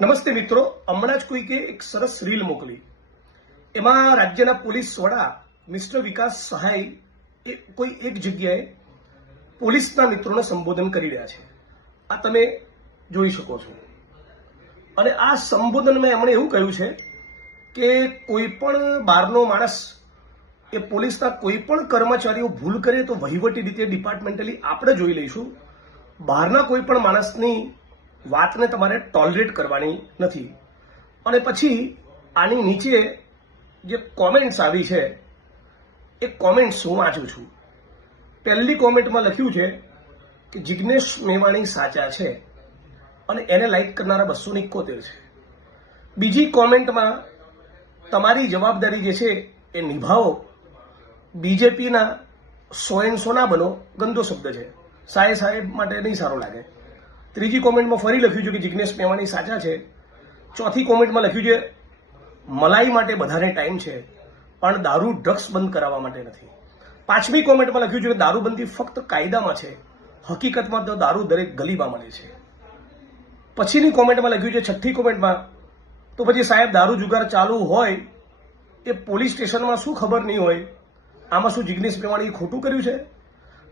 નમસ્તે મિત્રો, હમણાં જ કોઈકે એક સરસ રીલ મોકલી. એમાં રાજ્યના પોલીસ વડા મિસ્ટર વિકાસ સહાય એ કોઈ એક જગ્યાએ પોલીસના મિત્રોને સંબોધન કરી રહ્યા છે. આ તમે જોઈ શકો છો. અને આ સંબોધનમાં એમણે એવું કહ્યું છે કે કોઈ પણ બહારનો માણસ એ પોલીસના કોઈ પણ કર્મચારીઓ ભૂલ કરે તો વહીવટી રીતે ડિપાર્ટમેન્ટલી આપણે જોઈ લઈશું. બહારના કોઈ પણ માણસની વાતને તમારે ટોલરેટ કરવાની નથી. અને પછી આની નીચે જે કોમેન્ટ્સ આવી છે, એ કોમેન્ટ્સ હું વાંચું છું. પહેલી કોમેન્ટમાં લખ્યું છે કે જિગ્નેશ મેવાણી સાચા છે અને એને લાઈક કરનારા બસો ઇકોતેર છે. બીજી કોમેન્ટમાં તમારી જવાબદારી જે છે એ નિભાવો. બીજેપીના સો એન સોના બનો ગંદો શબ્દ છે. સાહેબ સાહેબ માટે નહીં સારો લાગે. ત્રીજી કોમેન્ટમાં ફરી લખ્યું છે કે જિગ્નેશ મેવાણી સાચા છે. ચોથી કોમેન્ટમાં લખ્યું છે, મલાઈ માટે બધાને ટાઈમ છે, પણ દારૂ ડ્રગ્સ બંધ કરાવવા માટે નથી. પાંચમી કોમેન્ટમાં લખ્યું છે કે દારૂબંધી ફક્ત કાયદામાં છે, હકીકતમાં તો દારૂ દરેક ગલીમાં મળે છે. પછીની કોમેન્ટમાં લખ્યું છે, છઠ્ઠી કોમેન્ટમાં, તો પછી સાહેબ, દારૂ જુગાર ચાલુ હોય, એ પોલીસ સ્ટેશનમાં શું ખબર નહીં હોય? આમાં શું જિગ્નેશ મેવાણીએ ખોટું કર્યું છે?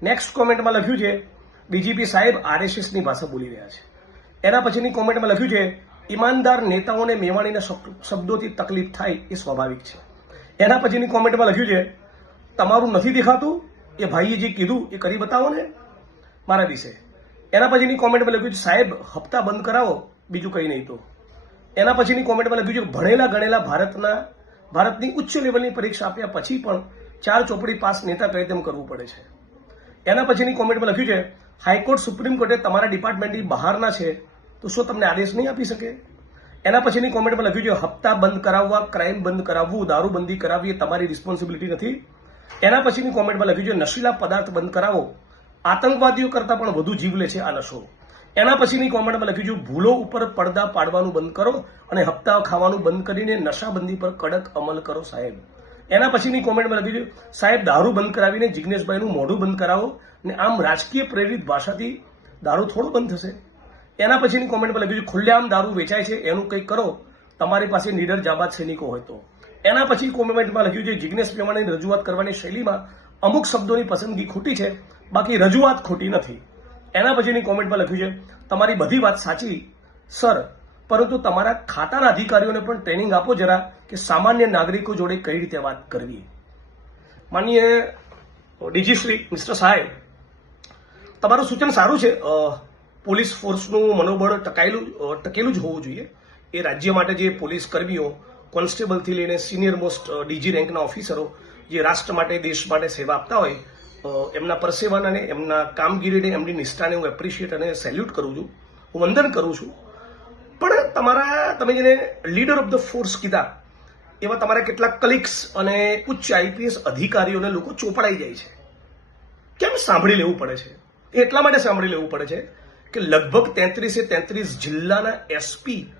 નેક્સ્ટ કોમેન્ટમાં લખ્યું છે ડીજીપી સાહેબ આરએસએસની ભાષા બોલી રહ્યા છે. એના પછીની કોમેન્ટમાં લખ્યું છે, ઈમાનદાર નેતાઓને મેવાણીના શબ્દોથી તકલીફ થાય એ સ્વાભાવિક છે. એના પછીની કોમેન્ટમાં લખ્યું છે, તમારું નથી દેખાતું? એ ભાઈએ જે કીધું એ કરી બતાવો ને. મારા વિશે. એના પછીની કોમેન્ટમાં લખ્યું છે, સાહેબ, હપ્તા બંધ કરાવો, બીજું કંઈ નહીં તો. એના પછીની કોમેન્ટમાં લખ્યું છે, ભણેલા ગણેલા ભારતના, ભારતની ઉચ્ચ લેવલની પરીક્ષા આપ્યા પછી પણ ચાર ચોપડી પાસ નેતા કહે તેમ કરવું પડે છે. એના પછીની કોમેન્ટમાં લખ્યું છે હાઈકોર્ટ સુપ્રીમ કોર્ટે તમારા ડિપાર્ટમેન્ટની બહારના છે, તો શું તમને આદેશ નહીં આપી શકે? એના પછીની કોમેન્ટમાં લખ્યું છે, હપ્તા બંધ કરાવવા, ક્રાઇમ બંધ કરાવવું, દારૂબંધી કરાવવી એ તમારી રિસ્પોન્સિબિલિટી નથી. એના પછીની કોમેન્ટમાં લખ્યું છે, નશીલા પદાર્થ બંધ કરાવો, આતંકવાદીઓ કરતાં પણ વધુ જીવ લે છે આ નશો. એના પછીની કોમેન્ટમાં લખ્યું છે, ભૂલો ઉપર પડદા પાડવાનું બંધ કરો અને હપ્તા ખાવાનું બંધ કરીને નશાબંધી પર કડક અમલ કરો સાહેબ. એના પછીની કોમેન્ટમાં લખ્યું દીધું, સાહેબ, દારૂ બંધ કરાવીને જિગ્નેશભાઈનું મોઢું બંધ કરાવો ને આમ રાજકીય પ્રેરિત ભાષાથી દારૂ થોડો બંધ થશે. એના પછીની કોમેન્ટમાં લખ્યું છે, ખુલ્લેઆમ દારૂ વેચાય છે, એનું કંઈક કરો. તમારી પાસે નીડર જાબાદ સૈનિકો હોય તો. એના પછી કોમેન્ટમાં લખ્યું છે, જિગ્નેશ મેવાણીની રજૂઆત કરવાની શૈલીમાં અમુક શબ્દોની પસંદગી ખોટી છે, બાકી રજૂઆત ખોટી નથી. એના પછીની કોમેન્ટમાં લખ્યું છે, તમારી બધી વાત સાચી, સર. પરંતુ તમારા ખાતાના અધિકારીઓને પણ ટ્રેનિંગ આપો જરા કે સામાન્ય નાગરિકો જોડે કઈ રીતે વાત કરવી. માનીય ડીજીશ્રી મિસ્ટર સાહેબ, તમારું સૂચન સારું છે? પોલીસ ફોર્સનું મનોબળ ટકાયેલું ટકેલું જ હોવું જોઈએ. એ રાજ્ય માટે જે પોલીસ કર્મીઓ, કોન્સ્ટેબલથી લઈને સિનિયર મોસ્ટ ડીજી રેન્કના ઓફિસરો જે રાષ્ટ્ર માટે, દેશ માટે સેવા આપતા હોય એમના પરસેવાને એમના કામગીરીને, એમની નિષ્ઠાને હું એપ્રિશિએટ અને સેલ્યુટ કરું છું. હું વંદન કરું છું તમારા, તમે જેને લીડર ઓફ ધ ફોર્સ કીધા, એવા તમારા કેટલાક કલિક્સ અને ઉચ્ચ આઈપીએસ અધિકારીઓને લોકો ચોપડાઈ જાય છે. કેમ સાંભળી લેવું પડે છે? એ એટલા માટે સાંભળી લેવું પડે છે કે લગભગ તેત્રીસે તેત્રીસ જિલ્લાના એસપી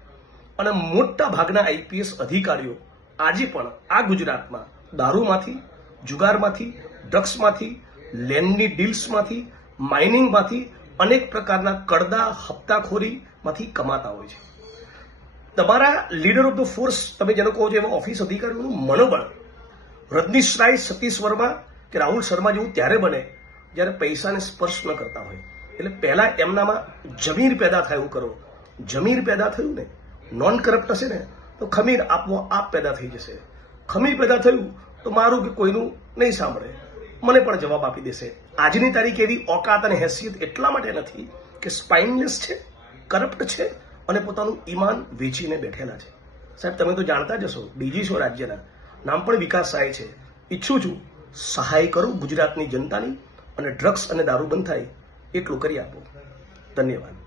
અને મોટા ભાગના આઈપીએસ અધિકારીઓ આજે પણ આ ગુજરાતમાં દારૂમાંથી, જુગારમાંથી ડ્રગ્સમાંથી લેન્ડની ડીલ્સમાંથી માઇનિંગમાંથી અનેક પ્રકારના કડદા, હપ્તાખોરીમાંથી કમાતા હોય છે. તમારા લીડર ઓફ ધ ફોર્સ તમે જેને કહો છો એમાં ઓફિસ અધિકારીઓનું મનોબળ. રજનીશ રાય, સતીશ વર્મા કે રાહુલ શર્મા જેવું ત્યારે બને જ્યારે પૈસાને સ્પર્શ ન કરતા હોય. એટલે પહેલાં એમનામાં જમીર પેદા થાય એવું કરો. જમીર પેદા થયું ને નોન કરપ્ટ હશે ને, તો ખમીર આપવો આપ પેદા થઈ જશે. ખમીર પેદા થયું તો મારું કે કોઈનું નહીં સાંભળે. મને પણ જવાબ આપી દેશે. આજની તારીખ એવી ઓકાત અને હેસિયત એટલા માટે નથી કે સ્પાઇનલેસ છે કરપ્ટ છે અને પોતાનું ઈમાન વેચીને બેઠેલા છે. સાહેબ, તમે તો જાણતા જ હશો, ડીજી છો રાજ્યના. નામ પણ વિકાસ થાય છે. ઈચ્છું છું, સહાય કરું ગુજરાતની જનતાની અને ડ્રગ્સ અને દારૂ બંધ થાય, એટલું કરી આપો. ધન્યવાદ.